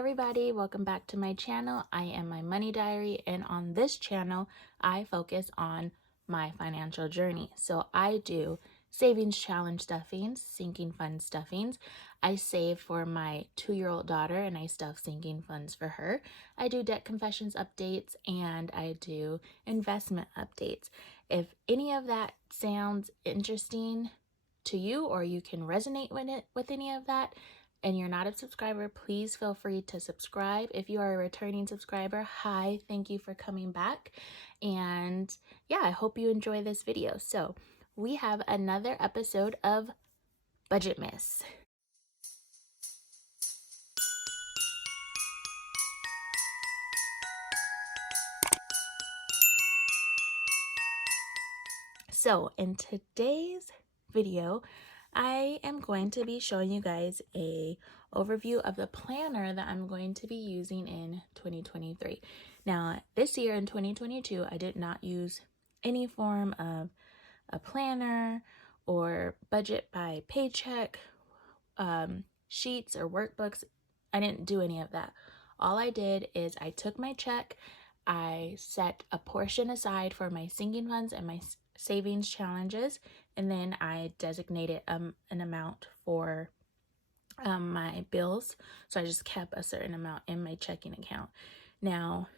everybody, welcome back to my channel. I am My Money Diary, and on this channel I focus on my financial journey. So I do savings challenge stuffings, sinking fund stuffings. I save for my 2-year-old daughter and I stuff sinking funds for her. I do debt confessions updates and I do investment updates. If any of that sounds interesting to you, or you can resonate with any of that, and you're not a subscriber, please feel free to subscribe. If you are a returning subscriber, hi, thank you for coming back. And yeah, I hope you enjoy this video. So we have another episode of Budgetmas. So in today's video, I am going to be showing you guys a overview of the planner that I'm going to be using in 2023. Now, this year in 2022, I did not use any form of a planner or budget by paycheck, sheets or workbooks. I didn't do any of that. All I did is I took my check, I set a portion aside for my sinking funds and my savings challenges, and then I designated an amount for my bills. So I just kept a certain amount in my checking account. Now,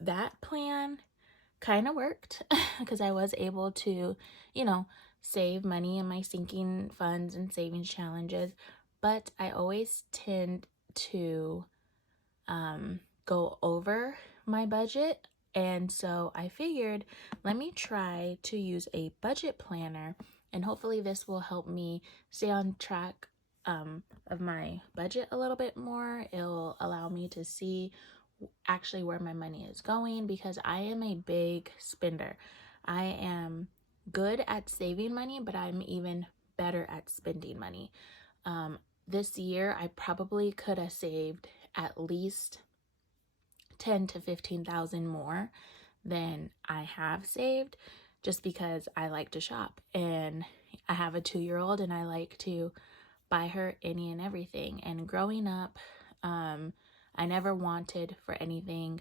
that plan kind of worked because I was able to, save money in my sinking funds and savings challenges, but I always tend to go over my budget. And so I figured, let me try to use a budget planner, and hopefully this will help me stay on track of my budget a little bit more. It'll allow me to see actually where my money is going, because I am a big spender. I am good at saving money, but I'm even better at spending money. This year I probably could have saved at least 10 to 15,000 more than I have saved, just because I like to shop and I have a 2-year-old and I like to buy her any and everything. And growing up, I never wanted for anything.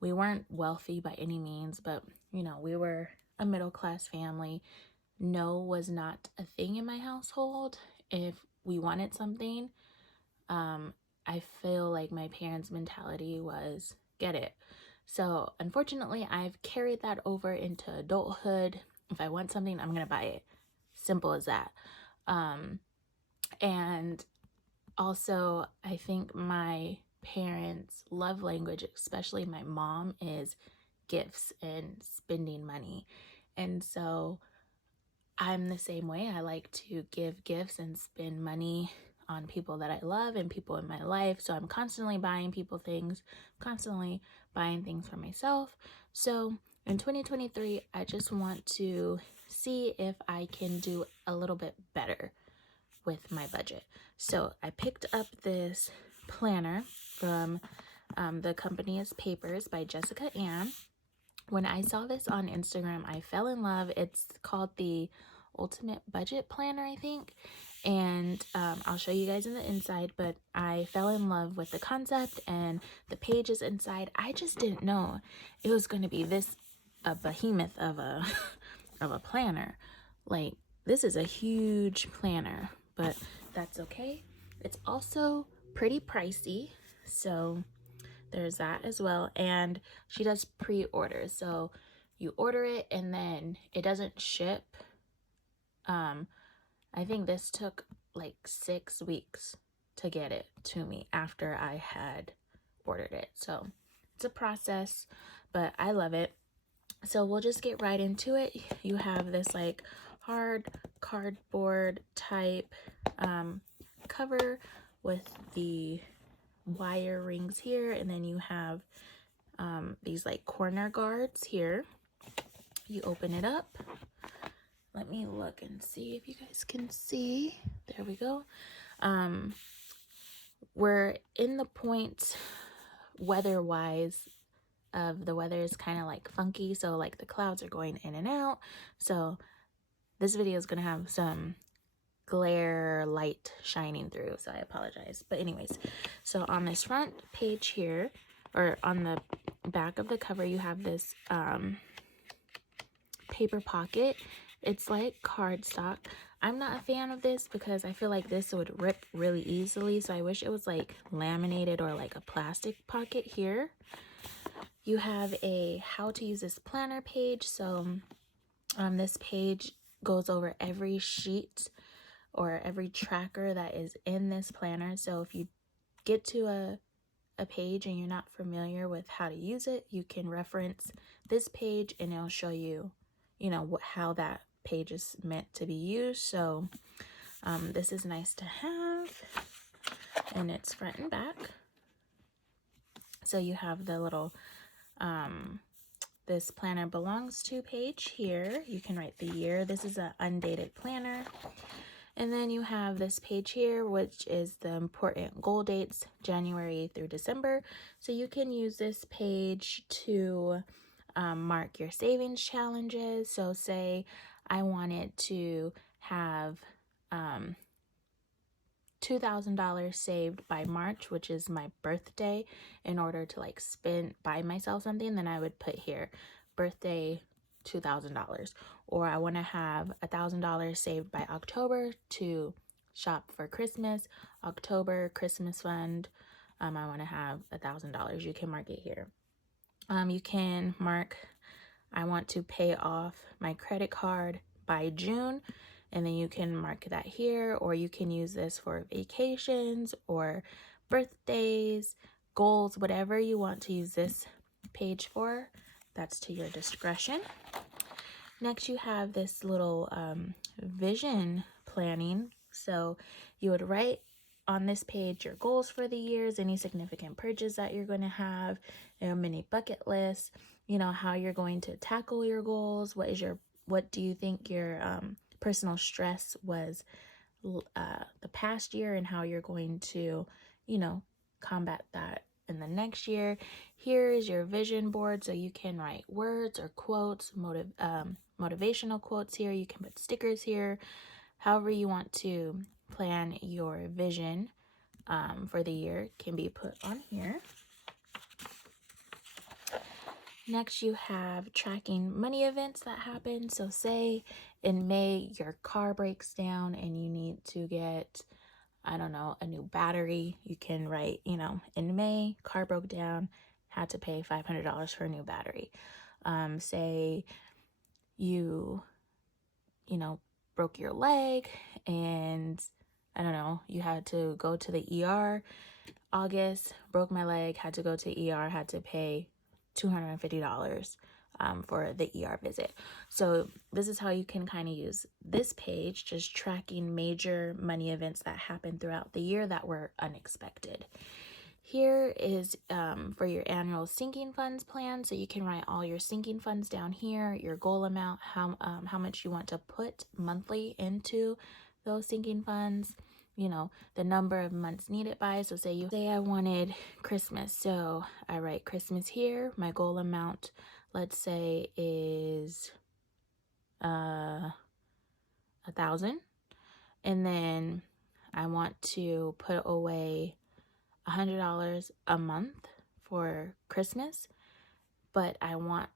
We weren't wealthy by any means, but we were a middle-class family. No was not a thing in my household. If we wanted something, I feel like my parents' mentality was get it. So unfortunately, I've carried that over into adulthood. If I want something, I'm gonna buy it. Simple as that. And also, I think my parents' love language, especially my mom, is gifts and spending money. And so I'm the same way. I like to give gifts and spend money on people that I love and people in my life. So I'm constantly buying people things, constantly buying things for myself. So in 2023, I just want to see if I can do a little bit better with my budget. So I picked up this planner from the company is Papers by Jessica Ann. When I saw this on Instagram, I fell in love. It's called the Ultimate Budget Planner, I think. And I'll show you guys in the inside, but I fell in love with the concept and the pages inside. I just didn't know it was going to be this a behemoth of a of a planner. Like, this is a huge planner, but that's okay. It's also pretty pricey, so there's that as well. And she does pre-orders, so you order it and then it doesn't ship. I think this took like 6 weeks to get it to me after I had ordered it. So it's a process, but I love it. So we'll just get right into it. You have this like hard cardboard type cover with the wire rings here, and then you have these like corner guards here. You open it up. Let me look and see if you guys can see. There we go. We're in the point weather-wise of the weather is kind of like funky, so like the clouds are going in and out. So this video is gonna have some glare light shining through, so I apologize. But anyways, so on this front page here, or on the back of the cover, you have this paper pocket. It's like cardstock. I'm not a fan of this because I feel like this would rip really easily, so I wish it was like laminated or like a plastic pocket here. You have a how to use this planner page. So this page goes over every sheet or every tracker that is in this planner. So if you get to a page and you're not familiar with how to use it, you can reference this page and it'll show you, you know, how that page is meant to be used. So this is nice to have, and it's front and back. So you have the little this planner belongs to page here. You can write the year. This is an undated planner. And then you have this page here, which is the important goal dates, January through December. So you can use this page to mark your savings challenges. So say I wanted to have $2,000 saved by March, which is my birthday, in order to like buy myself something, then I would put here birthday $2,000. Or I want to have $1,000 saved by October to shop for Christmas, October Christmas fund. I want to have $1,000. You can mark it here. You can mark I want to pay off my credit card by June, and then you can mark that here, or you can use this for vacations or birthdays, goals, whatever you want to use this page for. That's to your discretion. Next, you have this little vision planning. So you would write on this page your goals for the years, any significant purchases that you're going to have, a mini bucket list, you know, how you're going to tackle your goals. What do you think your personal stress was the past year, and how you're going to, you know, combat that in the next year. Here is your vision board, so you can write words or quotes, motivational quotes here. You can put stickers here. However you want to plan your vision for the year can be put on here. Next, you have tracking money events that happen. So say in May, your car breaks down and you need to get, I don't know, a new battery. You can write, you know, in May, car broke down, had to pay $500 for a new battery. Say you know, broke your leg and I don't know, you had to go to the ER. August, broke my leg, had to go to ER, had to pay $250 for the ER visit. So this is how you can kind of use this page, just tracking major money events that happened throughout the year that were unexpected. Here is for your annual sinking funds plan. So you can write all your sinking funds down here, your goal amount, how much you want to put monthly into those sinking funds, you know, the number of months needed by. So say I wanted Christmas. So I write Christmas here. My goal amount, let's say, is $1,000. And then I want to put away $100 a month for Christmas, but I want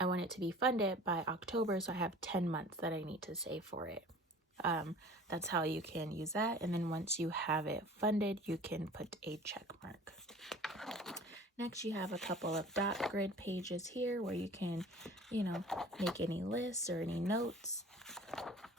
it to be funded by October, so I have 10 months that I need to save for it. That's how you can use that. And then once you have it funded, you can put a check mark. Next, you have a couple of dot grid pages here where you can, you know, make any lists or any notes.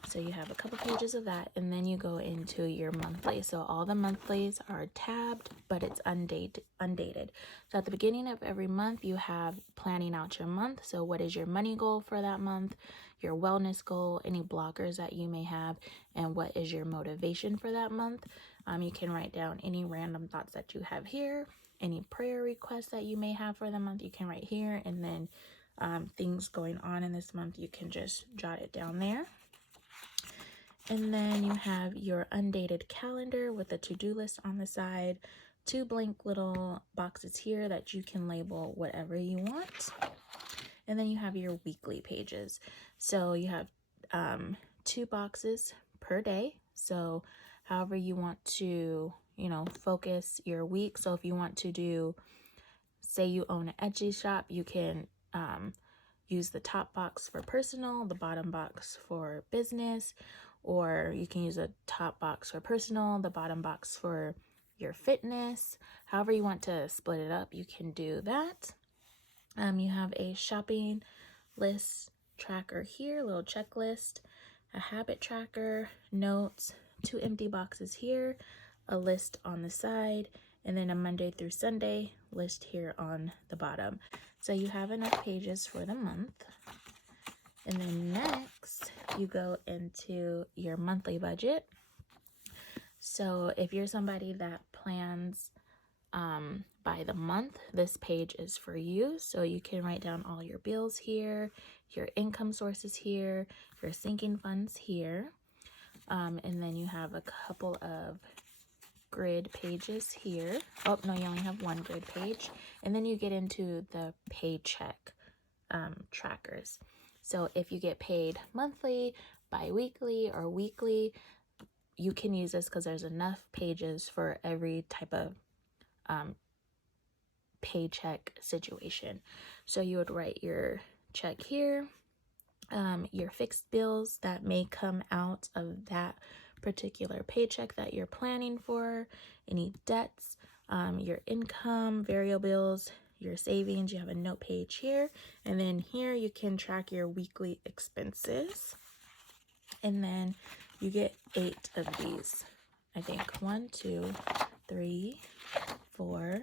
So you have a couple pages of that, and then you go into your monthly. So all the monthlies are tabbed, but it's undated. So at the beginning of every month, you have planning out your month. So what is your money goal for that month, your wellness goal, any blockers that you may have, and what is your motivation for that month. You can write down any random thoughts that you have here, any prayer requests that you may have for the month, you can write here, and then things going on in this month, you can just jot it down there. And then you have your undated calendar with a to-do list on the side, 2 blank little boxes here that you can label whatever you want. And then you have your weekly pages. So you have 2 boxes per day. So however you want to, focus your week. So if you want to do, say you own an Etsy shop, you can use the top box for personal, the bottom box for business, or you can use a top box for personal, the bottom box for your fitness. However you want to split it up, you can do that. You have a shopping list tracker here, little checklist, a habit tracker, notes, 2 empty boxes here, a list on the side, and then a Monday through Sunday list here on the bottom. So you have enough pages for the month. And then next, you go into your monthly budget. So if you're somebody that plans by the month, this page is for you. So you can write down all your bills here, your income sources here, your sinking funds here. And then you have a couple of grid pages here. Oh, no, you only have one grid page. And then you get into the paycheck trackers. So if you get paid monthly, bi-weekly, or weekly, you can use this because there's enough pages for every type of paycheck situation. So you would write your check here, your fixed bills that may come out of that particular paycheck that you're planning for, any debts, your income, variable bills, your savings. You have a note page here, and then here you can track your weekly expenses. And then you get 8 of these. I think 1, 2, 3, 4,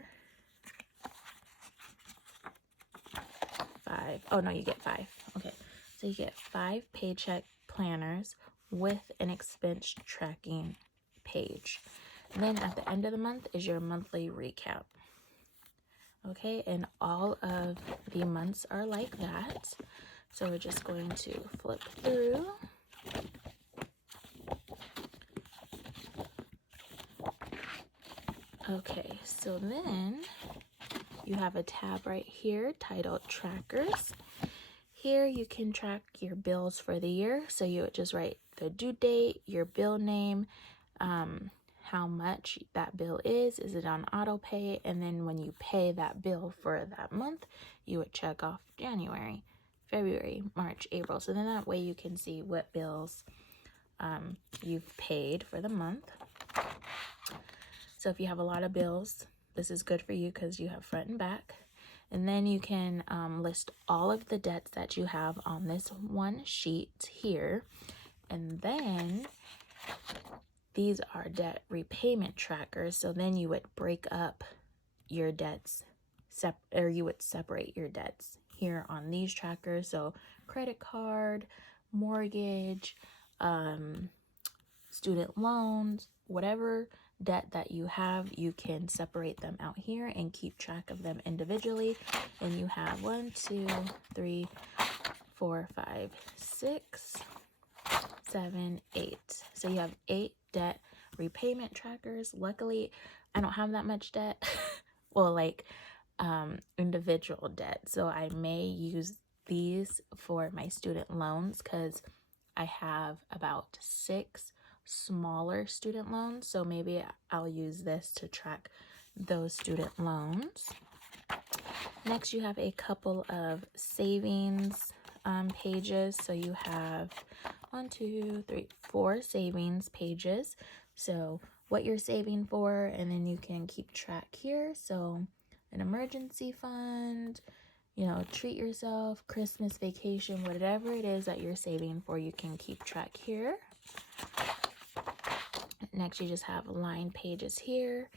5. Oh no, you get 5. Okay, so you get 5 paycheck planners with an expense tracking page. And then at the end of the month is your monthly recap. Okay, and all of the months are like that. So we're just going to flip through. Okay, so then you have a tab right here titled Trackers. Here you can track your bills for the year. So you would just write the due date, your bill name, how much that bill is it on auto pay, and then when you pay that bill for that month, you would check off January, February, March, April. So then that way you can see what bills you've paid for the month. So if you have a lot of bills, this is good for you because you have front and back. And then you can list all of the debts that you have on this one sheet here. And then these are debt repayment trackers. So then you would break up your debts, or you would separate your debts here on these trackers. So credit card, mortgage, student loans, whatever debt that you have, you can separate them out here and keep track of them individually. And you have 1, 2, 3, 4, 5, 6, 7, 8. So you have 8 debt repayment trackers. Luckily, I don't have that much debt. Well, like individual debt. So I may use these for my student loans because I have about 6 smaller student loans. So maybe I'll use this to track those student loans. Next, you have a couple of savings pages. So you have 1, 2, 3, 4 savings pages. So what you're saving for, and then you can keep track here. So an emergency fund, treat yourself, Christmas vacation, whatever it is that you're saving for, you can keep track here. Next, you just have line pages here.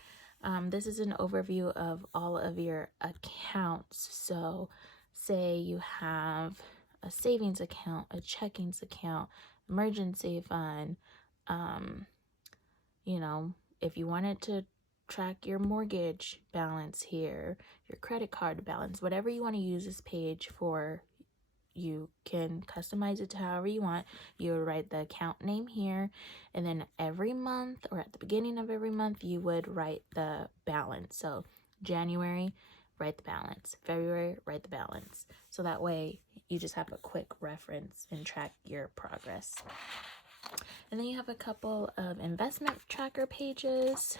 This is an overview of all of your accounts. So say you have a savings account, a checkings account, emergency fund, if you wanted to track your mortgage balance here, your credit card balance, whatever you want to use this page for, you can customize it to however you want. You would write the account name here, and then every month or at the beginning of every month, you would write the balance. So January, write the balance. February, write the balance. So that way you just have a quick reference and track your progress. And then you have a couple of investment tracker pages.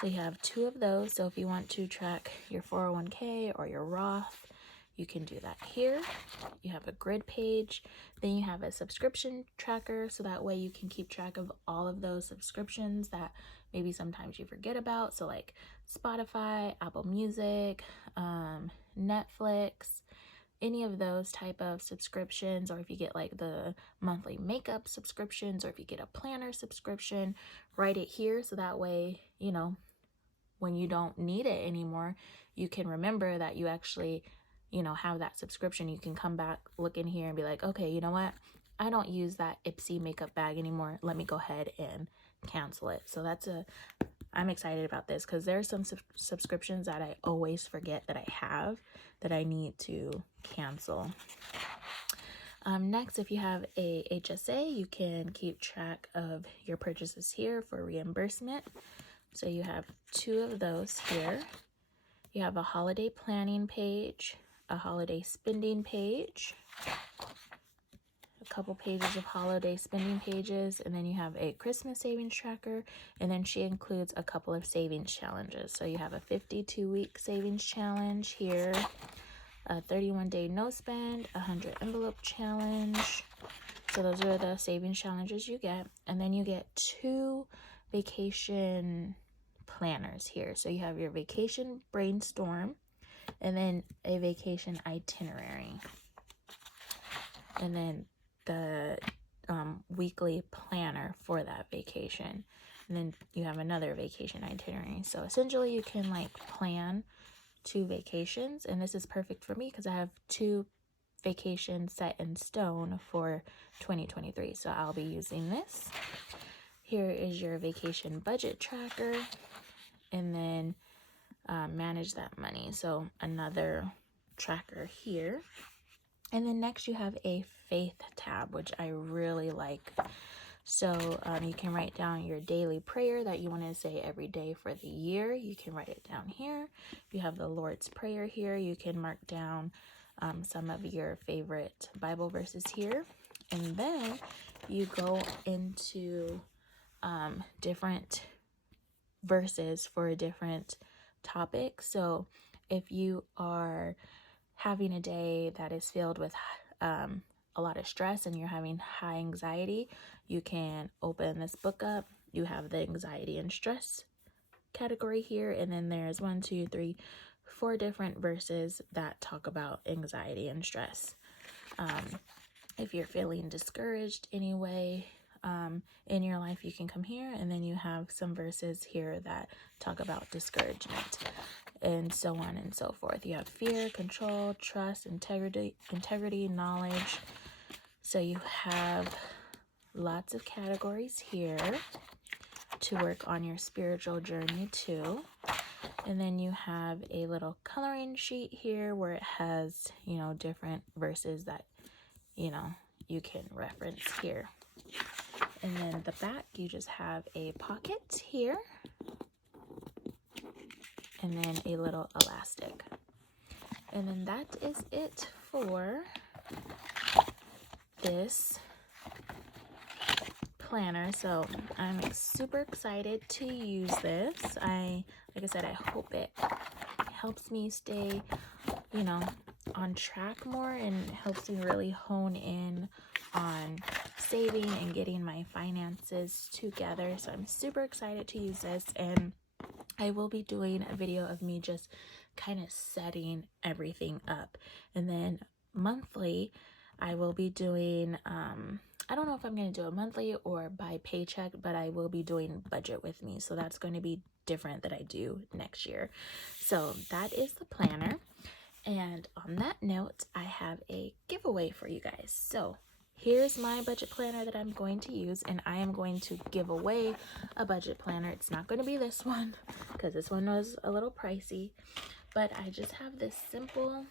So you have 2 of those. So if you want to track your 401k or your Roth, you can do that here. You have a grid page. Then you have a subscription tracker. So that way you can keep track of all of those subscriptions that maybe sometimes you forget about. So like Spotify, Apple Music, Netflix, any of those type of subscriptions, or if you get like the monthly makeup subscriptions, or if you get a planner subscription, write it here. So that way, you know, when you don't need it anymore, you can remember that you actually, you know, have that subscription. You can come back, look in here and be like, okay, you know what? I don't use that Ipsy makeup bag anymore. Let me go ahead and cancel it. So I'm excited about this because there are some subscriptions that I always forget that I have that I need to cancel. Next, if you have a HSA, you can keep track of your purchases here for reimbursement. So you have 2 of those here. You have a holiday planning page, a holiday spending page, a couple pages of holiday spending pages, and then you have a Christmas savings tracker, and then she includes a couple of savings challenges. So you have a 52-week savings challenge here, a 31-day no spend, 100 envelope challenge. So those are the savings challenges you get, and then you get 2 vacation planners here. So you have your vacation brainstorm and then a vacation itinerary, and then the weekly planner for that vacation, and then you have another vacation itinerary. So essentially you can like plan 2 vacations, and this is perfect for me because I have 2 vacations set in stone for 2023. So I'll be using this. Here is your vacation budget tracker, and then manage that money. So another tracker here. And then next you have a faith tab, which I really like. So you can write down your daily prayer that you want to say every day for the year. You can write it down here. You have the Lord's Prayer here. You can mark down some of your favorite Bible verses here. And then you go into different verses for a different topic. So if you are having a day that is filled with a lot of stress and you're having high anxiety, you can open this book up. You have the anxiety and stress category here, and then there's 1, 2, 3, 4 different verses that talk about anxiety and stress. If you're feeling discouraged anyway in your life, you can come here, and then you have some verses here that talk about discouragement, and so on and so forth. You have fear, control, trust, integrity, knowledge. So you have lots of categories here to work on your spiritual journey too. And then you have a little coloring sheet here where it has, you know, different verses that, you know, you can reference here. And then the back, you just have a pocket here, and then a little elastic. And then that is it for this planner. So I'm super excited to use this. Like I said, I hope it helps me stay, you know, on track more, and helps me really hone in on saving and getting my finances together. So I'm super excited to use this, and I will be doing a video of me just kind of setting everything up. And then monthly, I will be doing, I don't know if I'm going to do a monthly or by paycheck, but I will be doing budget with me. So that's going to be different that I do next year. So that is the planner. And on that note, I have a giveaway for you guys. So here's my budget planner that I'm going to use, and I am going to give away a budget planner. It's not going to be this one because this one was a little pricey, but I just have this simple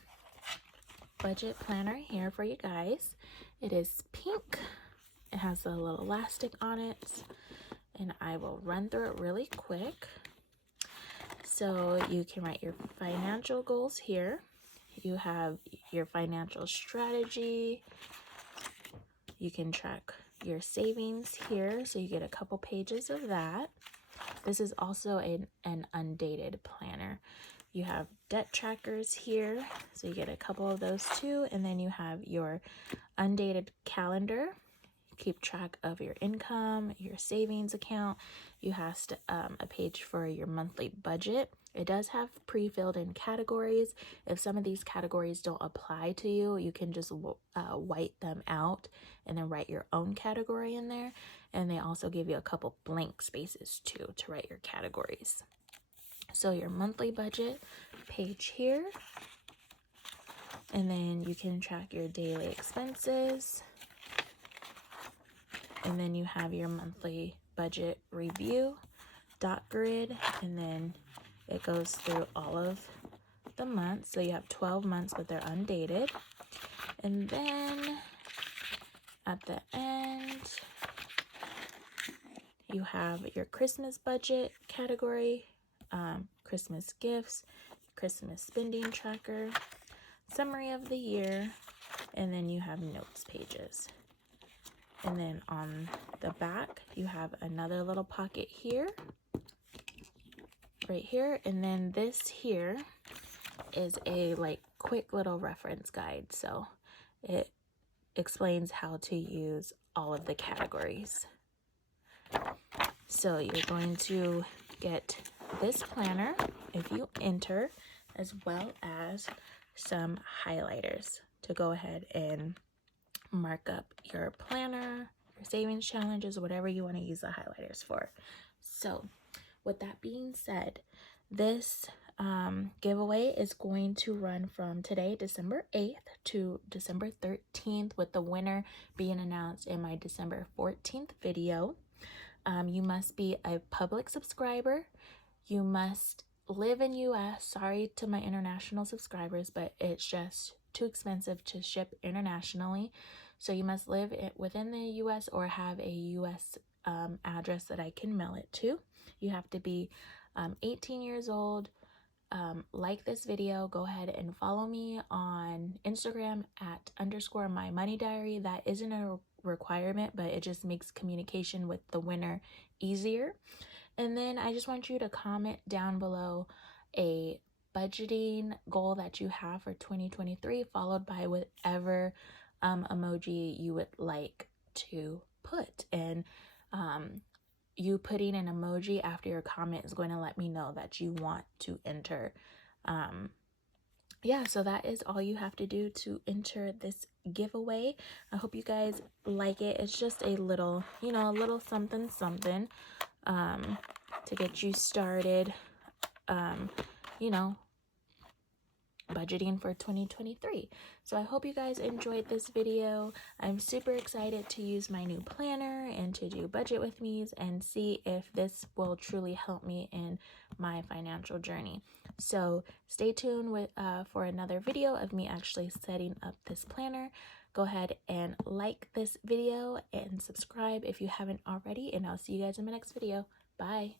budget planner here for you guys. It is pink. It has a little elastic on it, and I will run through it really quick. So you can write your financial goals here. You have your financial strategy. You can track your savings here, so you get a couple pages of that. This is also an undated planner. You have debt trackers here, so you get a couple of those too, and then you have your undated calendar. Keep track of your income, your savings account. You have a page for your monthly budget. It does have pre-filled in categories. If some of these categories don't apply to you, you can just white them out and then write your own category in there. And they also give you a couple blank spaces too to write your categories. So your monthly budget page here, and then you can track your daily expenses. And then you have your monthly budget review dot grid, and then it goes through all of the months. So you have 12 months, but they're undated. And then at the end, you have your Christmas budget category, Christmas gifts, Christmas spending tracker, summary of the year, and then you have notes pages. And then on the back, you have another little pocket here, right here. And then this here is a quick little reference guide. So it explains how to use all of the categories. So you're going to get this planner if you enter, as well as some highlighters to go ahead and mark up your planner, your savings challenges, whatever you want to use the highlighters for. So with that being said, this giveaway is going to run from today, December 8th to December 13th, with the winner being announced in my December 14th video. You must be a public subscriber. You must live in US. Sorry to my international subscribers, but it's just too expensive to ship internationally. So you must live within the US or have a US address that I can mail it to. You have to be 18 years old. Like this video, go ahead and follow me on Instagram at _mymoneydiary. That isn't a requirement, but it just makes communication with the winner easier. And then I just want you to comment down below a budgeting goal that you have for 2023, followed by whatever emoji you would like to put. And you putting an emoji after your comment is going to let me know that you want to enter. Yeah, so that is all you have to do to enter this giveaway. I hope you guys like it. It's just a little, a little something to get you started, budgeting for 2023. So I hope you guys enjoyed this video. I'm super excited to use my new planner and to do budget with me's and see if this will truly help me in my financial journey. So stay tuned for another video of me actually setting up this planner. Go ahead and like this video and subscribe if you haven't already, and I'll see you guys in my next video. Bye.